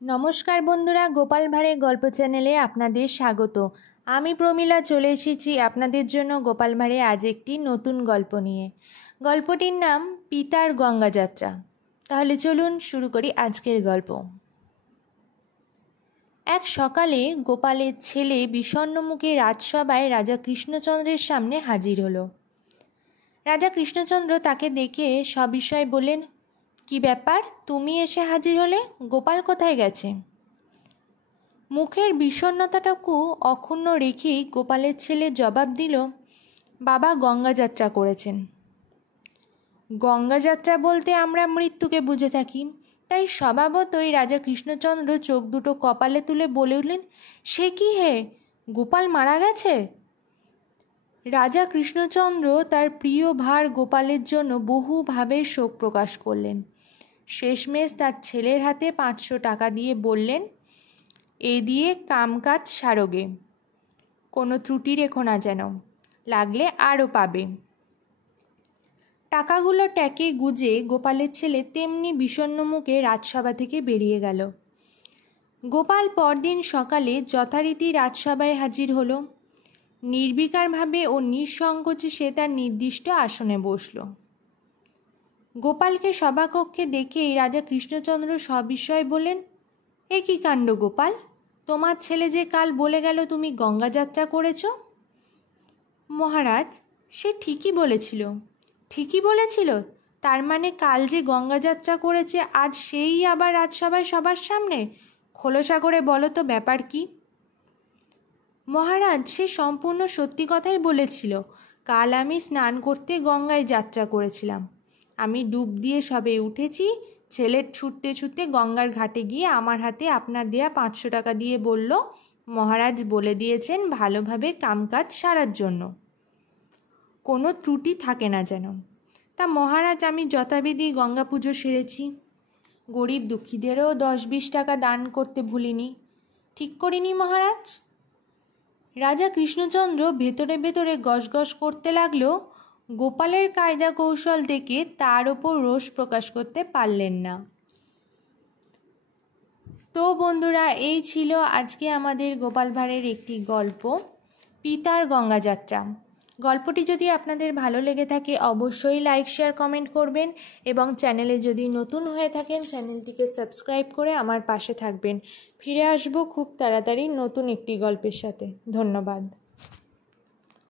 नमस्कार बंधुरा गोपाल भाड़े गल्प चैनेले आपनादेर स्वागत। आमी प्रमिला चले एसेछि आपनादेर जोन्नो गोपाल भाड़े आज एकटी नतून गल्प निये। गल्पटिर नाम पितार गंगा यात्रा। ताहले चलुन शुरू करी आजकेर गल्प। एक सकाले गोपालेर छेले विषण्ण मुखे राजसभाय राजा कृष्णचंद्रेर सामने हाजिर हलो। राजा कृष्णचंद्र ताके देखे सविस्मये बोलेन, कि ব্যাপার তুমি এসে হাজির হলে? গোপাল কোথায় গেছে? মুখের বিষণ্ণতাটুকু অক্ষুণ্ণ রেখেই গোপালের ছেলে জবাব দিল, বাবা গঙ্গা যাত্রা করেছেন। গঙ্গা যাত্রা বলতে আমরা মৃত্যুকে বুঝে থাকি, তাই স্বভাবতই রাজা কৃষ্ণচন্দ্র চোখ দুটো কপালে তুলে বলে উঠলেন, সে কি হে, গোপাল মারা গেছে? রাজা কৃষ্ণচন্দ্র তার প্রিয় ভার গোপালের জন্য বহুভাবে শোক প্রকাশ করলেন। শেষমেশ তার ছেলের হাতে 500 টাকা দিয়ে বললেন, এ দিয়ে কামকাজ সারোগে, কোনো ত্রুটি রেখো না যেন, লাগলে আরও পাবে। টাকাগুলো ট্যাকে গুজে গোপালের ছেলে তেমনি বিষণ্ণ মুখে রাজসভা থেকে বেরিয়ে গেল। গোপাল পরদিন সকালে যথারীতি রাজসভায় হাজির হলো। নির্বিকারভাবে ও নিঃসংকোচে সে তার নির্দিষ্ট আসনে বসল। গোপালকে সভাকক্ষে দেখেই রাজা কৃষ্ণচন্দ্র সবিস্ময়ে বলেন, এ কী কাণ্ড গোপাল, তোমার ছেলে যে কাল বলে গেল তুমি গঙ্গা যাত্রা করেছ? মহারাজ, সে ঠিকই বলেছিল। ঠিকই বলেছিল? তার মানে কাল যে গঙ্গা যাত্রা করেছে আজ সেই আবার রাজসভায় সবার সামনে? খোলসা করে বলো তো ব্যাপার কি? মহারাজ, সে সম্পূর্ণ সত্যি কথাই বলেছিল। কাল আমি স্নান করতে গঙ্গায় যাত্রা করেছিলাম। আমি ডুব দিয়ে সবে উঠেছি, ছেলে ছুটতে ছুটতে গঙ্গার ঘাটে গিয়ে আমার হাতে আপনার দেয়া 500 টাকা দিয়ে বলল, মহারাজ বলে দিয়েছেন ভালোভাবে কামকাজ সারার জন্য, কোনো ত্রুটি থাকে না যেন। তা মহারাজ, আমি যথাবিধি গঙ্গা পুজো সেরেছি। গরিব দুঃখীদেরও 10-20 টাকা দান করতে ভুলিনি। ঠিক করিনি মহারাজ? রাজা কৃষ্ণচন্দ্র ভেতরে ভেতরে গসগস করতে লাগলো। গোপালের কায়দা কৌশল দেখে তার ওপর রোষ প্রকাশ করতে পারলেন না। তো বন্ধুরা, এই ছিল আজকে আমাদের গোপাল ভাঁড়ের একটি গল্প, পিতার গঙ্গা যাত্রা। গল্পটি যদি আপনাদের ভালো লেগে থাকে অবশ্যই লাইক, শেয়ার, কমেন্ট করবেন এবং চ্যানেলে যদি নতুন হয়ে থাকেন চ্যানেলটিকে সাবস্ক্রাইব করে আমার পাশে থাকবেন। ফিরে আসবো খুব তাড়াতাড়ি নতুন একটি গল্পের সাথে। ধন্যবাদ।